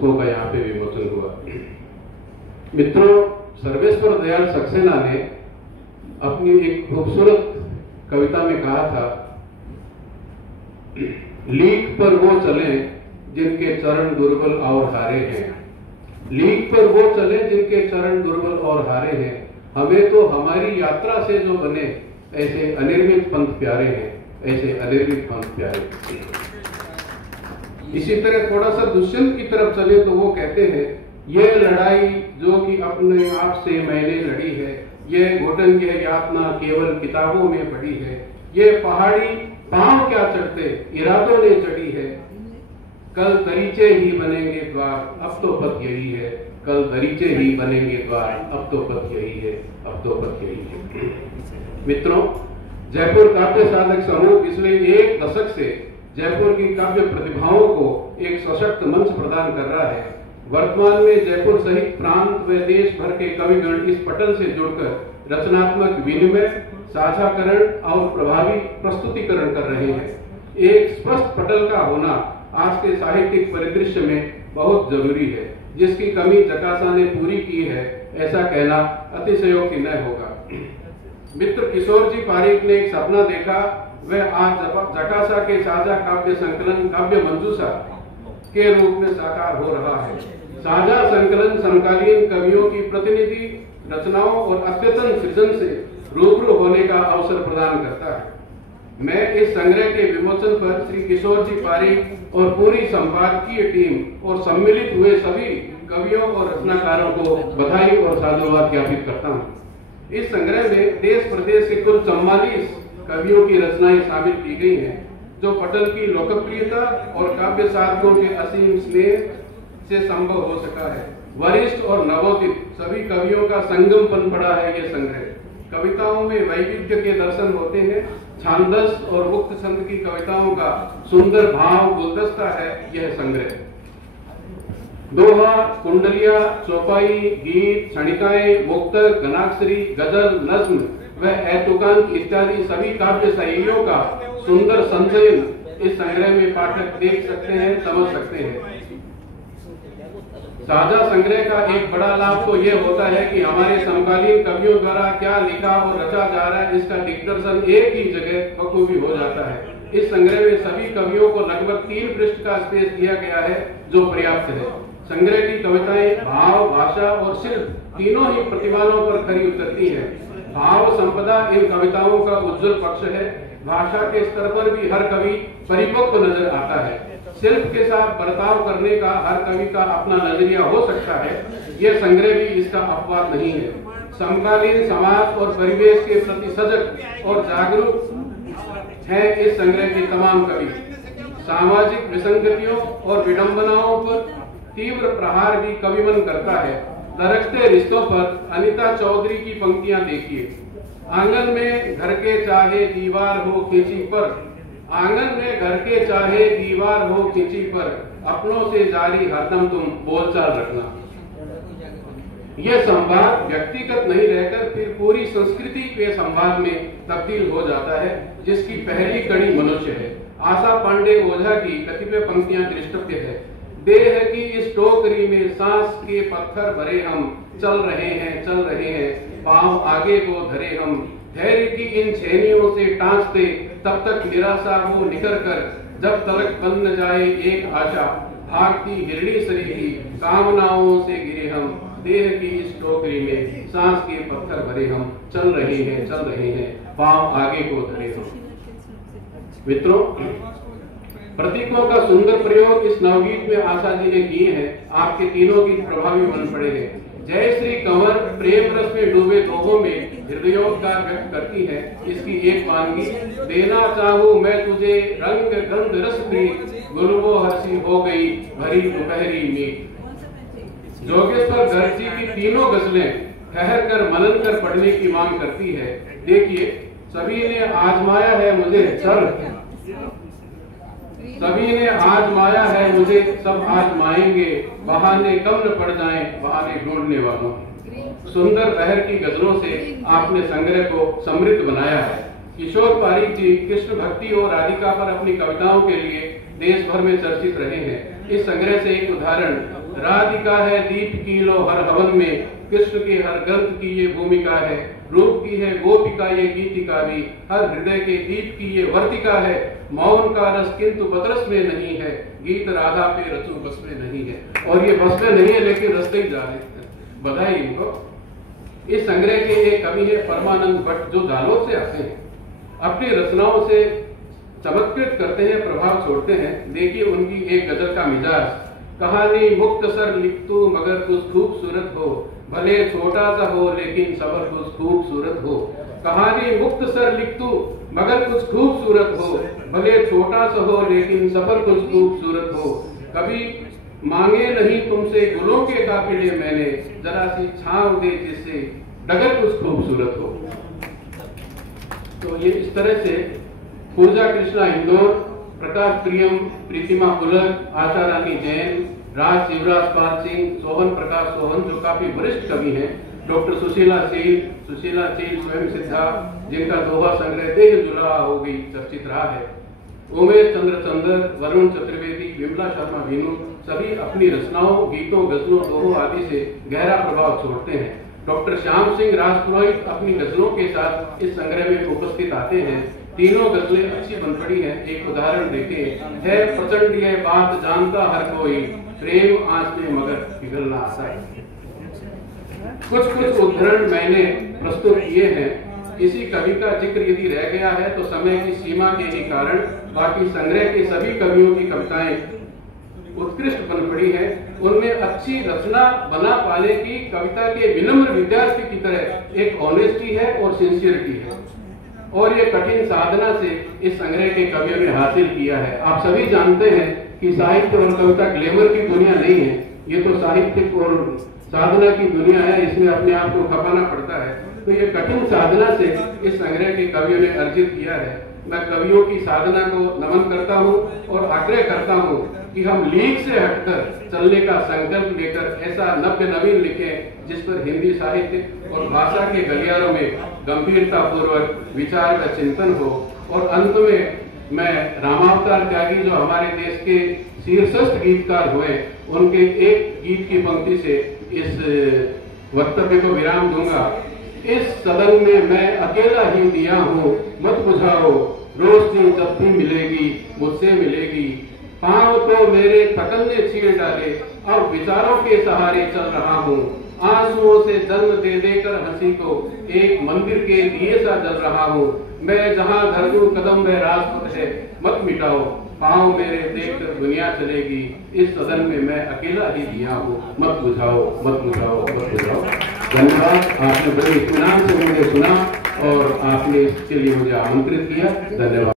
पुस्तकों का यहाँ पे विमोचन हुआ। मित्रों, सर्वेश्वर दयाल सक्सेना ने अपनी एक खूबसूरत कविता में कहा था, लीक पर वो चले जिनके चरण दुर्बल और हारे हैं, लीक पर वो चले जिनके चरण दुर्बल और हारे हैं, हमें तो हमारी यात्रा से जो बने ऐसे अनिर्मित पंथ प्यारे हैं, ऐसे अनिर्मित पंथ प्यारे। इसी तरह थोड़ा सा दुष्यंत की तरफ चले तो वो कहते हैं, ये लड़ाई जो कि अपने आप से मैंने लड़ी है, ये घुटन की यातना केवल किताबों में पढ़ी है, ये पहाड़ी पांव क्या चढ़ते इरादों ने चढ़ी है, कल दरीचे ही बनेंगे द्वार अब तो पथ यही है, कल दरीचे ही बनेंगे द्वार अब तो पथ यही है, अब तो पथ यही है। मित्रों, जयपुर काव्य साधक समूह पिछले एक दशक से जयपुर की काव्य प्रतिभाओं को एक सशक्त मंच प्रदान कर रहा है। वर्तमान में जयपुर सहित प्रांत व देश भर के कविगण इस पटल से जुड़कर रचनात्मक विनिमय, साझाकरण और प्रभावी प्रस्तुतिकरण कर रहे हैं। एक स्पष्ट पटल का होना आज के साहित्यिक परिदृश्य में बहुत जरूरी है, जिसकी कमी जकासा ने पूरी की है, ऐसा कहना अतिशयोक्ति न होगा। मित्र किशोर जी पारीक ने एक सपना देखा, वह आज जकासा के साझा काव्य संकलन काव्य मंजूषा के रूप में साकार हो रहा है। साझा संकलन समकालीन कवियों की प्रतिनिधि रचनाओं और अद्यतन सृजन से रूबरू होने का अवसर प्रदान करता है। मैं इस संग्रह के विमोचन पर श्री किशोर जी पारीक और पूरी संपादकीय टीम और सम्मिलित हुए सभी कवियों और रचनाकारों को बधाई और साधुवाद ज्ञापित करता हूँ। इस संग्रह में देश प्रदेश के कुल 44 कवियों की रचनाएं शामिल की गई हैं, जो पटल की लोकप्रियता और काव्य साधकों के असीम स्नेह से संभव हो सका है। वरिष्ठ और नवोदित सभी कवियों का संगमपन पड़ा है ये संग्रह। कविताओं में वैविध्य के दर्शन होते हैं। छांदस और मुक्त छंद की कविताओं का सुंदर भाव गुलदस्ता है यह संग्रह। दोहा, कुंडलिया, चौपाई, गीत, क्षणिकाएं, मुक्तक, गणाक्षरी, गजल, नज्म व ऐतुकांत इत्यादि सभी काव्य शैलियों का सुंदर संचयन इस संग्रह में पाठक देख सकते हैं, समझ सकते हैं। साझा संग्रह का एक बड़ा लाभ तो यह होता है कि हमारे समकालीन कवियों द्वारा क्या लिखा और रचा जा रहा है इसका दिग्दर्शन एक ही जगह बखूबी हो जाता है। इस संग्रह में सभी कवियों को लगभग 3 पृष्ठ का स्पेस दिया गया है, जो पर्याप्त है। संग्रह की कविताएं भाव, भाषा और शिल्प तीनों ही प्रतिभाओं पर खरी उतरती है। भाव संपदा इन कविताओं का उज्जवल पक्ष है। भाषा के स्तर पर भी हर कवि परिपक्व नजर आता है। शिल्प के साथ बर्ताव करने का हर कवि का अपना नजरिया हो सकता है। यह संग्रह भी इसका अपवाद नहीं है। समकालीन समाज और परिवेश के प्रति सजग और जागरूक है इस संग्रह के तमाम कवि। सामाजिक विसंगतियों और विडंबनाओं पर तीव्र प्रहार भी कविमन करता है। दरकते रिश्तों पर अनिता चौधरी की पंक्तियां देखिए। आंगन में घर के चाहे दीवार हो खींची पर, आंगन में घर के चाहे दीवार हो खींची पर, अपनों से जारी हरदम तुम बोलचाल रखना। यह संवाद व्यक्तिगत नहीं रहकर फिर पूरी संस्कृति के संवाद में तब्दील हो जाता है, जिसकी पहली कड़ी मनुष्य है। आशा पांडे ओझा की कतिपय पंक्तियां दृष्टव्य है। देह की इस टोकरी में सांस के पत्थर भरे हम, चल रहे हैं, पांव आगे को धरे हम, धैर्य की इन छेनियों से टांचते, तब तक निराशा हो निकर कर, जब तलक बन न जाए एक आशा, भागती हिरणी सरीखी कामनाओं से गिरे हम, देह की इस टोकरी में सांस के पत्थर भरे हम, चल रहे हैं, पांव आगे को धरे हम। मित्रों, प्रतीकों का सुंदर प्रयोग इस नवगीत में आशा जी ने किए हैं। आपके तीनों की प्रभावी बन पड़े हैं। जय श्री कंवर प्रेम रस में डूबे लोगों में हृदयोद्गार व्यक्त करती है। इसकी एक वानगी, देना चाहूं मैं तुझे रंग गंध रस प्रीत, गुलबो हंसी हो गई भरी दोपहरी में। जोगेश्वर गर्ग जी की तीनों गजलें ठहर कर मनन कर पढ़ने की मांग करती है। देखिए, सभी ने आजमाया है मुझे सभी ने आजमाया है मुझे, सब आजमाएंगे, बहाने कम न पड़ जाएं बहाने ढूंढने वालों। सुंदर बहर की गजलों से आपने संग्रह को समृद्ध बनाया है। किशोर पारीक जी कृष्ण भक्ति और राधिका पर अपनी कविताओं के लिए देश भर में चर्चित रहे हैं। इस संग्रह से एक उदाहरण, राधिका है दीप की लो हर हवन में, कृष्ण के हर ग्रंथ की ये भूमिका है, रूप की है गोपिका ये गीतिका भी, हर हृदय के दीप की ये वर्तिका है, मौन का रस किंतु बदरस में नहीं है, गीत राधा पे रचू बस में नहीं है। और ये बस में नहीं है लेकिन रस्ते ही जा रहे हैं, बधाई इनको। इस संग्रह के एक कवि है परमानंद भट्ट, जो जालोर से आते हैं, अपनी रचनाओं से चमत्कृत करते हैं, प्रभाव छोड़ते हैं। देखिए उनकी एक गजल का मिजाज, कहानी मुख्तसर लिख तू मगर कुछ खूबसूरत हो, भले छोटा सा हो लेकिन सबर कुछ खूबसूरत हो। कहानी मुख्तसर लिख तू मगर कुछ खूबसूरत हो, भले छोटा सा हो लेकिन सफर कुछ खूबसूरत हो। कभी मांगे नहीं तुमसे गुलों के काफिले मैंने, जरा सी छांव दे जिससे डगर कुछ खूबसूरत हो। तो ये इस तरह से पूजा कृष्णा इंदौर, प्रकाश प्रियम, प्रीतिमा पुलक, आशा रानी जैन, राज शिवराज पाल सिंह, सोहन प्रकाश सोहन जो काफी वरिष्ठ कवि हैं, डॉक्टर सुशीला चील स्वयं सिद्धा, जिनका दोहा संग्रह देह जुला हो गई चर्चित रहा है, उमेश चंद्र, वरुण चतुर्वेदी, विमला शर्मा वीनू, सभी अपनी रचनाओं, गीतों, गजलों, दोहों आदि से गहरा प्रभाव छोड़ते हैं। डॉक्टर श्याम सिंह राजपुरोहित अपनी गजलों के साथ इस संग्रह में उपस्थित आते हैं। तीनों गजलें अच्छी बन पड़ी हैं। एक उदाहरण देखें, है प्रचंड यह बात जानता हर कोई, प्रेम आंच में मगर पिघलना आसान। कुछ उदाहरण मैंने प्रस्तुत किए हैं। इसी कवि का जिक्र यदि रह गया है तो समय की सीमा के ही कारण बाकी संग्रह के सभी कवियों की कविताएं उत्कृष्ट बन पड़ी है। उनमें अच्छी रचना बना पाने की कविता के विनम्र विद्यार्थी की तरह एक ऑनेस्टी है और सिंसियरिटी है, और ये कठिन साधना से इस संग्रह के कवियों ने हासिल किया है। आप सभी जानते हैं कि साहित्य और कविता ग्लैमर की दुनिया नहीं है, ये तो साहित्यिक और साधना की दुनिया है, इसमें अपने आप को खपाना पड़ता है। तो ये कठिन साधना से इस संग्रह के कवियों ने अर्जित किया है। मैं कवियों की साधना को नमन करता हूँ और आग्रह करता हूँ कि हम लीक से हटकर चलने का संकल्प लेकर ऐसा नव्य नवीन लिखें जिस पर हिंदी साहित्य और भाषा के गलियारों में गंभीरता पूर्वक विचार का चिंतन हो। और अंत में मैं रामावतार त्यागी, जो हमारे देश के शीर्षस्थ गीतकार हुए, उनके एक गीत की पंक्ति से इस वक्तव्य को विराम दूंगा। इस सदन में मैं अकेला ही दिया हूँ, मत बुझाओ, रोशनी जब भी मिलेगी मुझसे मिलेगी। पांव तो मेरे थकन ने छीड़ डाले, अब विचारों के सहारे चल रहा हूँ। आंसुओं से जन्म दे देकर हंसी को एक मंदिर के दिए सा जल रहा हूँ। मैं जहाँ धर दूं कदम में राजपथ है, मत मिटाओ, पाँव मेरे देखकर दुनिया चलेगी। इस सदन में मैं अकेला ही दिया हूँ, मत बुझाओ, मत बुझाओ, मत बुझाओ। धन्यवाद, आपने बड़े इत्मीनान से मुझे सुना और आपने इसके लिए मुझे आमंत्रित किया। धन्यवाद।